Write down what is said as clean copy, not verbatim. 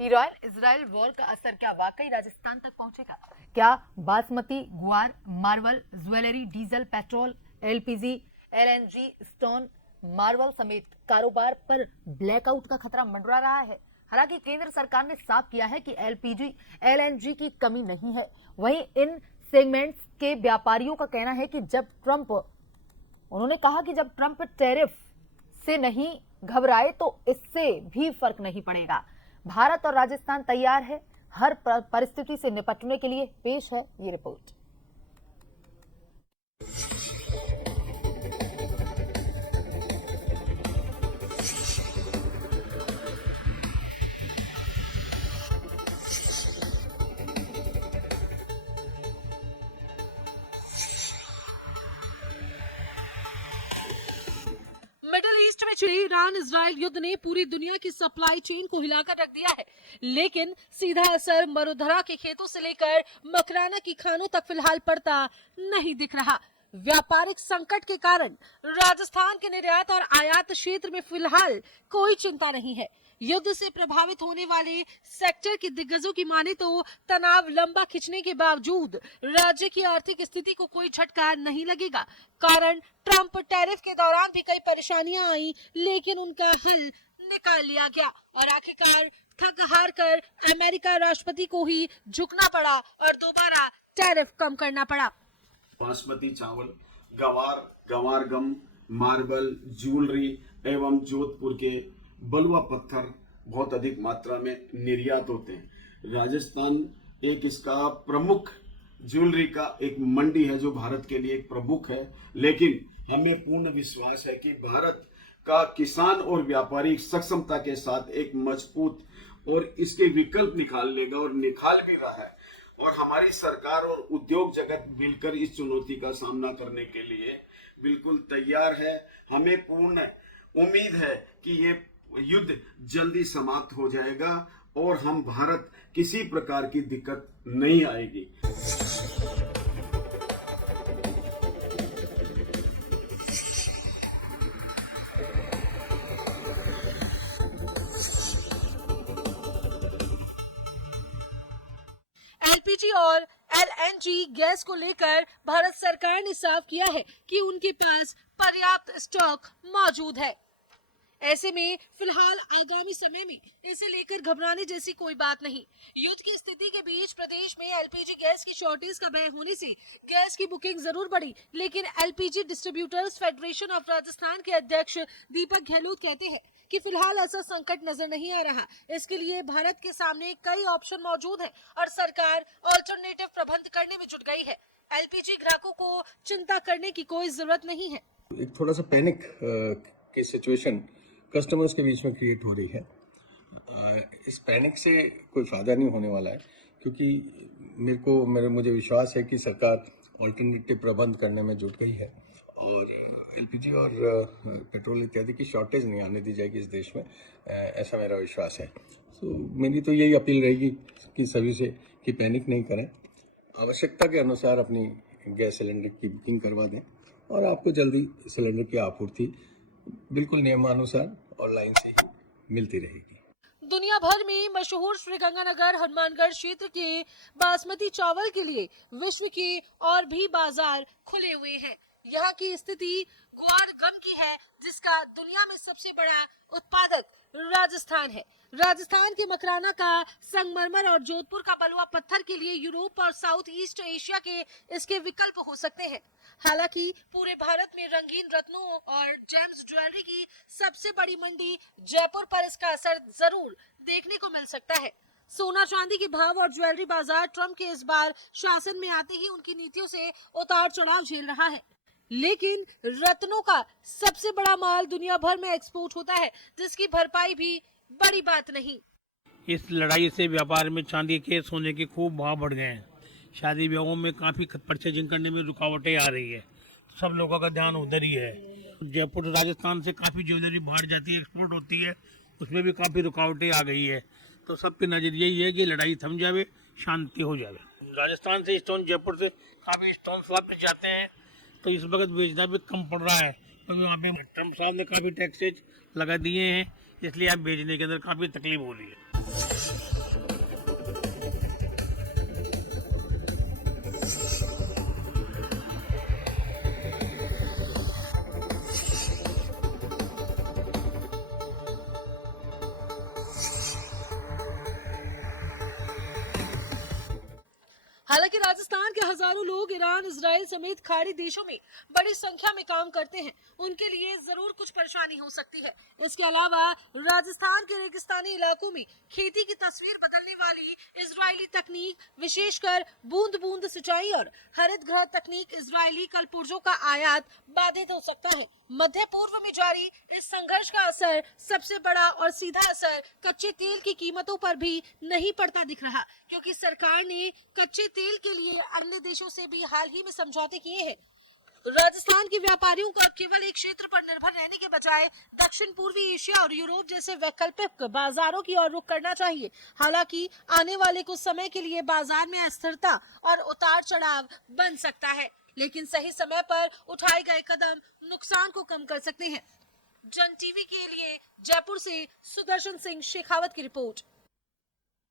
Iran Israel war का असर क्या वाकई राजस्थान तक पहुंचेगा? क्या बासमती, गुआर, marble, jewellery, diesel, petrol, LPG, LNG, stone, marble समेत कारोबार पर ब्लैकआउट का खतरा मंडरा रहा है? हालांकि केंद्र सरकार ने साफ किया है कि एलपीजी, एलएनजी की कमी नहीं है। वहीं इन सेगमेंट्स के व्यापारियों का कहना है कि उन्होंने कहा कि जब ट्रंप टैरिफ से नहीं घबराए तो इससे भी फर्क नहीं पड़ेगा। भारत और राजस्थान तैयार है हर परिस्थिति से निपटने के लिए। पेश है ये रिपोर्ट। मिडिल ईस्ट में छिड़ी ईरान इजराइल युद्ध ने पूरी दुनिया की सप्लाई चेन को हिलाकर रख दिया है, लेकिन सीधा असर मरुधरा के खेतों से लेकर मकराना की खानों तक फिलहाल पड़ता नहीं दिख रहा। व्यापारिक संकट के कारण राजस्थान के निर्यात और आयात क्षेत्र में फिलहाल कोई चिंता नहीं है। युद्ध से प्रभावित होने वाले सेक्टर के दिग्गजों की माने तो तनाव लंबा खिंचने के बावजूद राज्य की आर्थिक स्थिति को कोई झटका नहीं लगेगा। कारण ट्रंप टैरिफ के दौरान भी कई परेशानियां आई, लेकिन उनका हल निकाल लिया गया और आखिरकार थक हार कर अमेरिका राष्ट्रपति को ही झुकना पड़ा और दोबारा टैरिफ कम करना पड़ा। बासमती चावल, गवार, गंवार गम, मार्बल, ज्वेलरी एवं जोधपुर के बलुआ पत्थर बहुत अधिक मात्रा में निर्यात होते हैं। राजस्थान एक इसका प्रमुख ज्वेलरी का एक मंडी है जो भारत के लिए एक प्रमुख है, लेकिन हमें पूर्ण विश्वास है कि भारत का किसान और व्यापारी सक्षमता के साथ एक मजबूत और इसके विकल्प निकाल लेगा और निकाल भी रहा है। और हमारी सरकार और उद्योग जगत मिलकर इस चुनौती का सामना करने के लिए बिल्कुल तैयार है। हमें पूर्ण उम्मीद है कि ये युद्ध जल्दी समाप्त हो जाएगा और हम भारत किसी प्रकार की दिक्कत नहीं आएगी। एलपीजी और एलएनजी गैस को लेकर भारत सरकार ने साफ किया है कि उनके पास पर्याप्त स्टॉक मौजूद है। ऐसे में फिलहाल आगामी समय में इसे लेकर घबराने जैसी कोई बात नहीं। युद्ध की स्थिति के बीच प्रदेश में एलपीजी गैस की शॉर्टेज का भय होने से गैस की बुकिंग जरूर बढ़ी, लेकिन LPG distributors federation of Rajasthan के अध्यक्ष दीपक गहलोत कहते हैं कि फिलहाल ऐसा संकट नजर नहीं आ रहा। इसके लिए भारत के सामने कई ऑप्शन मौजूद हैं और सरकार ऑल्टरनेटिव प्रबंध करने में जुट गई है। एलपीजी ग्राहकों को चिंता करने की कोई जरूरत नहीं है। एक थोड़ा सा पैनिक की सिचुएशन कस्टमर्स के बीच में क्रिएट हो रही है। इस पैनिक से कोई फायदा नहीं होने वाला है, क्योंकि मुझे विश्वास है कि सरकार ऑल्टरनेटिव प्रबंध करने में जुट गई है और एलपीजी और पेट्रोल इत्यादि की शॉर्टेज नहीं आने दी जाएगी इस देश में, ऐसा मेरा विश्वास है। मेरी तो यही अपील रहेगी कि सभी से कि पैनिक नहीं करें, आवश्यकता के अनुसार अपनी गैस सिलेंडर की बुकिंग करवा दें और आपको जल्दी सिलेंडर की आपूर्ति बिल्कुल नियमानुसार और लाइन से ही मिलती रहेगी। दुनिया भर में मशहूर श्रीगंगानगर हनुमानगढ़ क्षेत्र के बासमती चावल के लिए विश्व के और भी बाजार खुले हुए हैं। यहाँ की स्थिति ग्वार गम की है, जिसका दुनिया में सबसे बड़ा उत्पादक राजस्थान है। राजस्थान के मकराना का संगमरमर और जोधपुर का बलुआ पत्थर के लिए यूरोप और साउथ ईस्ट एशिया के इसके विकल्प हो सकते हैं। हालांकि पूरे भारत में रंगीन रत्नों और जेम्स ज्वेलरी की सबसे बड़ी मंडी जयपुर पर इसका असर जरूर देखने को मिल सकता है। सोना चांदी के भाव और ज्वेलरी बाजार ट्रंप के इस बार शासन में आते ही उनकी नीतियों से उतार चढ़ाव झेल रहा है, लेकिन रत्नों का सबसे बड़ा माल दुनिया भर में एक्सपोर्ट होता है, जिसकी भरपाई भी बड़ी बात नहीं। इस लड़ाई से व्यापार में चांदी के सोने के खूब भाव बढ़ गए हैं। शादी ब्याहों में काफ़ी परचेजिंग करने में रुकावटें आ रही है, तो सब लोगों का ध्यान उधर ही है। जयपुर राजस्थान से काफ़ी ज्वेलरी बाहर जाती है, एक्सपोर्ट होती है, उसमें भी काफ़ी रुकावटें आ गई है। तो सबके नज़र यही है कि लड़ाई थम जावे, शांति हो जावे। राजस्थान से स्टोन, जयपुर से काफ़ी स्टोन वापस जाते हैं, तो इस वक्त बेचना भी कम पड़ रहा है, क्योंकि वहाँ पे ट्रंप साहब ने काफ़ी टैक्सेज लगा दिए हैं, इसलिए आप बेचने के अंदर काफ़ी तकलीफ हो रही है। हालांकि राजस्थान के हजारों लोग ईरान, इजराइल समेत खाड़ी देशों में बड़ी संख्या में काम करते हैं, उनके लिए जरूर कुछ परेशानी हो सकती है। इसके अलावा राजस्थान के रेगिस्तानी इलाकों में खेती की तस्वीर बदलने वाली इजरायली तकनीक, विशेषकर बूंद बूंद सिंचाई और हरित गृह तकनीक इजरायली कलपुर्जों का आयात बाधित हो सकता है। मध्य पूर्व में जारी इस संघर्ष का असर, सबसे बड़ा और सीधा असर कच्चे तेल की कीमतों पर भी नहीं पड़ता दिख रहा, क्योंकि सरकार ने कच्चे तेल के लिए अन्य देशों से भी हाल ही में समझौते किए हैं। राजस्थान के व्यापारियों को केवल एक क्षेत्र पर निर्भर रहने के बजाय दक्षिण पूर्वी एशिया और यूरोप जैसे वैकल्पिक बाजारों की ओर रुख करना चाहिए। हालांकि आने वाले कुछ समय के लिए बाजार में अस्थिरता और उतार चढ़ाव बन सकता है, लेकिन सही समय पर उठाए गए कदम नुकसान को कम कर सकते हैं। जन टीवी के लिए जयपुर से सुदर्शन सिंह शेखावत की रिपोर्ट।